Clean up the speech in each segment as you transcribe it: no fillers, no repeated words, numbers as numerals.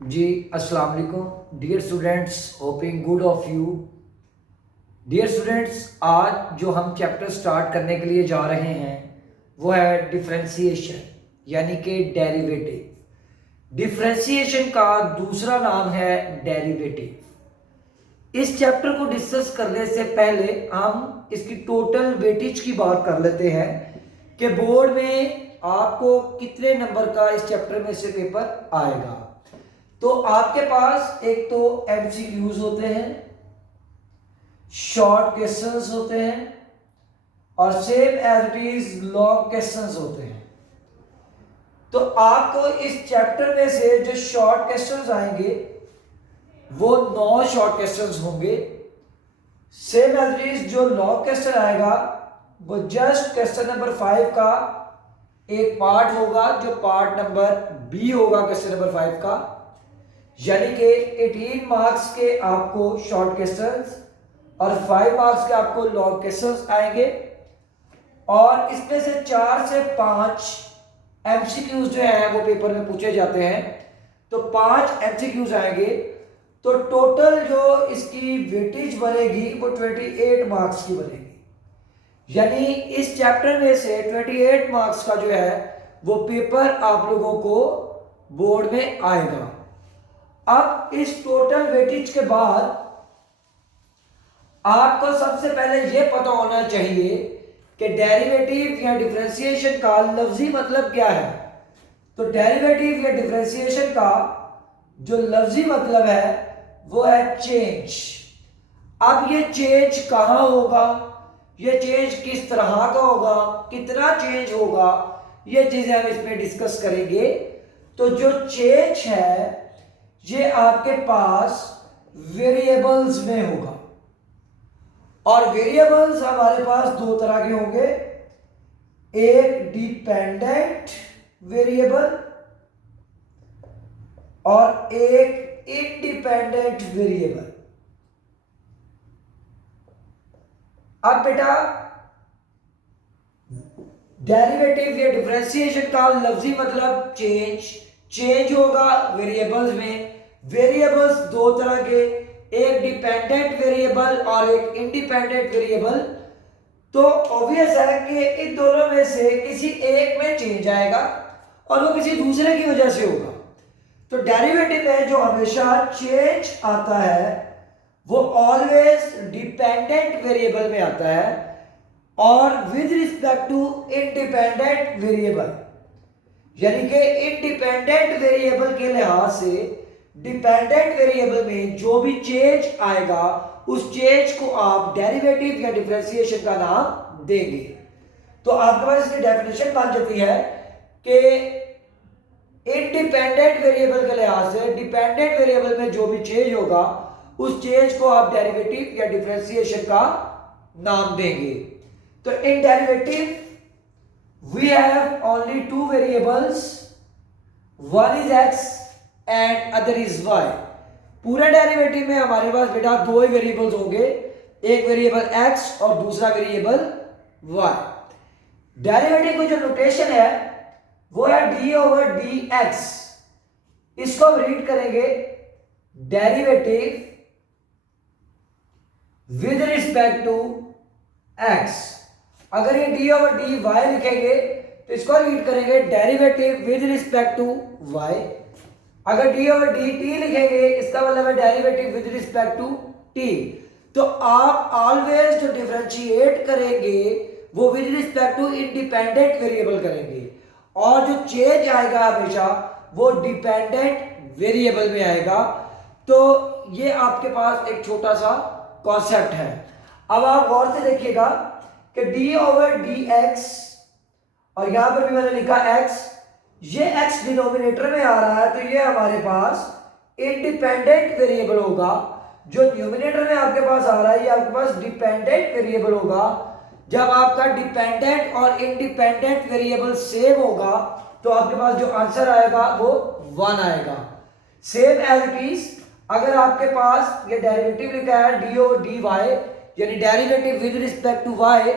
जी अस्सलाम वालेकुम dear students, hoping good of you. Dear students, आज जो हम चैप्टर स्टार्ट करने के लिए जा रहे हैं वो है डिफरेंशिएशन यानी कि डेरिवेटिव। डिफरेंशिएशन का दूसरा नाम है डेरिवेटिव। इस चैप्टर को डिस्कस करने से पहले हम इसकी टोटल वेटेज की बात कर लेते हैं कि बोर्ड में आपको कितने नंबर का इस चैप्टर में से पेपर आएगा। तो आपके पास एक तो एमसीक्यूज होते हैं, शॉर्ट क्वेश्चंस होते हैं और same as it is long questions होते हैं। तो आपको इस चैप्टर में से जो शॉर्ट क्वेश्चंस आएंगे वो 9 शॉर्ट क्वेश्चंस होंगे। सेम एज इट इज जो लॉन्ग क्वेश्चन आएगा वो जस्ट क्वेश्चन नंबर 5 का एक पार्ट होगा, जो पार्ट नंबर बी होगा क्वेश्चन नंबर 5 का। यानी कि 18 मार्क्स के आपको शॉर्ट क्वेश्चंस और 5 मार्क्स के आपको लॉन्ग क्वेश्चंस आएंगे। और इसमें से 4 से 5 एमसीक्यूज जो है वो पेपर में पूछे जाते हैं। तो 5 एमसीक्यूज आएंगे, तो टोटल जो इसकी वेटेज बनेगी वो 28 मार्क्स की बनेगी। यानी इस चैप्टर में से 28 मार्क्स का जो है वो पेपर आप लोगों को बोर्ड में आएगा। अब इस टोटल वेटेज के बाद आपको सबसे पहले यह पता होना चाहिए कि डेरिवेटिव या डिफरेंशिएशन का लफ्जी मतलब क्या है। तो डेरिवेटिव या डिफरेंशिएशन का जो लफ्जी मतलब है वो है चेंज। अब ये चेंज कहां होगा, ये चेंज किस तरह का होगा, कितना चेंज होगा, ये चीजें हम इसमें डिस्कस करेंगे। तो जो चेंज है ये आपके पास वेरिएबल्स में होगा, और वेरिएबल्स हमारे पास दो तरह के होंगे, एक डिपेंडेंट वेरिएबल और एक इंडिपेंडेंट वेरिएबल। अब बेटा डेरिवेटिव या डिफरेंशिएशन का लफ्जी मतलब चेंज होगा वेरिएबल्स में। वेरिएबल्स दो तरह के, एक डिपेंडेंट वेरिएबल और एक इंडिपेंडेंट वेरिएबल। तो ऑब्वियस है कि इन दोनों में से किसी एक में चेंज आएगा और वो किसी दूसरे की वजह से होगा। तो डेरिवेटिव में जो हमेशा चेंज आता है वो ऑलवेज डिपेंडेंट वेरिएबल में आता है और with respect to independent variable. यानी कि इंडिपेंडेंट वेरिएबल के लिहाज से डिपेंडेंट वेरिएबल में जो भी चेंज आएगा उस चेंज को आप डेरिवेटिव या डिफरेंशिएशन का नाम देंगे। तो आपके पास इसकी डेफिनेशन बन जाती है कि इंडिपेंडेंट वेरिएबल के लिहाज से डिपेंडेंट वेरिएबल में जो भी चेंज होगा उस चेंज को आप डेरिवेटिव या डिफरेंशिएशन का नाम देंगे। तो in derivative we have only two variables, one is X and other is Y. पूरे डेरिवेटिव में हमारे पास बेटा दो ही वेरिएबल्स होंगे, एक वेरिएबल एक्स और दूसरा वेरिएबल वाई। डेरिवेटिव की जो नोटेशन है वो है डी ओवर डी एक्स। इसको हम रीड करेंगे derivative with respect to X. अगर ये डी ओवर डी वाई लिखेंगे तो इसको रीड करेंगे derivative with respect to Y. अगर डी ओवर डी टी लिखेंगे इसका मतलब है derivative with respect to T. तो आप ऑलवेज जो डिफरेंशिएट करेंगे वो with respect to independent variable करेंगे, और जो चेंज आएगा हमेशा वो डिपेंडेंट वेरिएबल में आएगा। तो ये आपके पास एक छोटा सा कॉन्सेप्ट है। अब आप गौर से देखिएगा कि डी ओवर डी एक्स, और यहां पर भी मैंने लिखा एक्स, ये एक्स डिनोमिनेटर में आ रहा है तो ये हमारे पास इंडिपेंडेंट वेरिएबल होगा। जो न्यूमिनेटर में आपके पास आ रहा है ये आपके पास डिपेंडेंट वेरिएबल होगा। जब आपका डिपेंडेंट और इंडिपेंडेंट वेरिएबल सेम होगा तो आपके पास जो आंसर आएगा वो 1 आएगा। सेम एज इट इज अगर आपके पास ये डेरिवेटिव लिखा है डी ओवर डी वाई यानी derivative with respect to Y,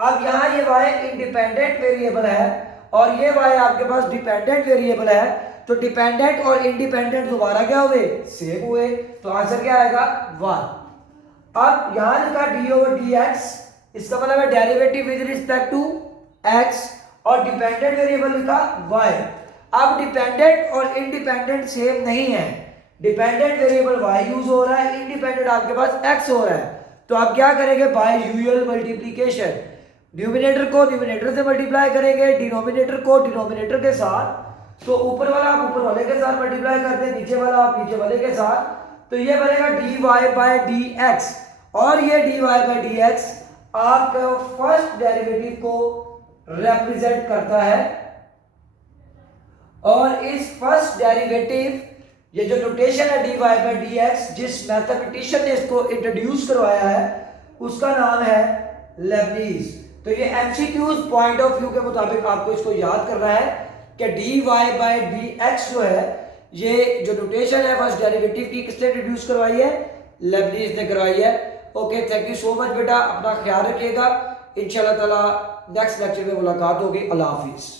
अब यहां ये वाई इंडिपेंडेंट वेरिएबल है और ये वाई आपके पास डिपेंडेंट वेरिएबल है, तो डिपेंडेंट और इंडिपेंडेंट दोबारा क्या हुए, सेम हुए, तो आंसर क्या आएगा 1। अब यहां लिखा डी ओवर डी एक्स, इसका मतलब है derivative with respect to X, और डिपेंडेंट वेरिएबल लिखा y। अब डिपेंडेंट और इंडिपेंडेंट सेम नहीं है, डिपेंडेंट वेरिएबल y यूज हो रहा है, इंडिपेंडेंट आपके पास x हो रहा है, तो आप क्या करेंगे, बाय यूजुअल मल्टीप्लिकेशन, न्यूमिनेटर को न्यूमिनेटर से मल्टीप्लाई करेंगे, डिनोमिनेटर को डिनोमिनेटर के साथ, तो ऊपर वाला आप ऊपर वाले के साथ मल्टीप्लाई करते हैं, नीचे वाला आप नीचे वाले के साथ, तो ये बनेगा dy बाय dx, और ये dy बाय dx आपका फर्स्ट डेरिवेटिव को रिप्रेजेंट करता है, और इस फर्स्ट डेरिवेटिव, ये जो नोटेशन है dy बाय dx, जिस मैथमेटिशियन ने इसको इंट्रोड्यूस करवाया है उसका नाम है लेबनीज। तो ये एमसीक्यूज पॉइंट ऑफ व्यू के मुताबिक आपको इसको याद करना है कि dy बाय dx जो है, ये जो नोटेशन है फर्स्ट डेरिवेटिव की, किसने इंट्रोड्यूस करवाई है, लेबनीज ने करवाई है। Okay, thank you so much बेटा, अपना ख्याल रखिएगा, इंशाल्लाह ताला नेक्स्ट लेक्चर में मुलाकात होगी। अल्लाह हाफिज।